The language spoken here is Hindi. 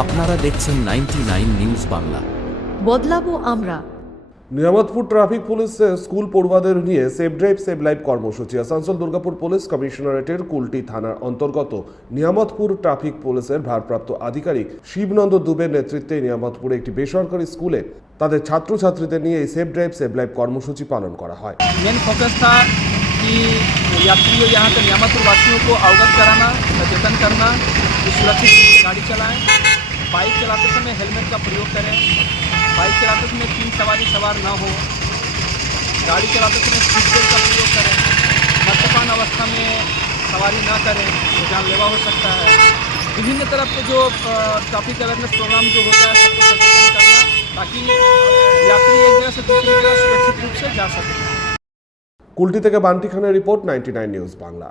আপনারা দেখছেন 99 নিউজ বাংলা। বদলাবো আমরা। নিয়ামতপুর ট্রাফিক পুলিশের স্কুল পড়ুয়াদের নিয়ে সেভ ড্রাইভ সেভ লাইফ কর্মসূচি। আসানসোল দুর্গাপুর পুলিশ কমিশনারেটের কুলটি থানার অন্তর্গত নিয়ামতপুর ট্রাফিক পুলিশের ভারপ্রাপ্ত আধিকারিক শিবনন্দ দুবের নেতৃত্বে নিয়ামতপুরে একটি বেসরকারি স্কুলে তাদের ছাত্রছাত্রীদের নিয়ে এই সেভ ড্রাইভ সেভ লাইফ কর্মসূচি पालन करा है। मेन फोकस था कि यात्रियों यहाँ के नियामतपुर वासियों को अवगत कराना, सचेतन करना कि सुरक्षित रूप से गाड़ी चलाएं, बाइक चलाते समय हेलमेट का प्रयोग करें, बाइक चलाते समय 3 सवारी सवार ना हो, गाड़ी चलाते समय सीट बेल्ट का प्रयोग करें, मद्यपान अवस्था में सवारी ना करें तो जानलेवा हो सकता है। विभिन्न तरफ के जो ट्रैफिक अवेयरनेस प्रोग्राम जो होता है सबको सचेतन करना ताकि यात्री एक जगह से दूसरी जगह सुरक्षित रूप से जा सके। कुल्टी থেকে বান্টি খানের রিপোর্ট 99 নিউজ বাংলা।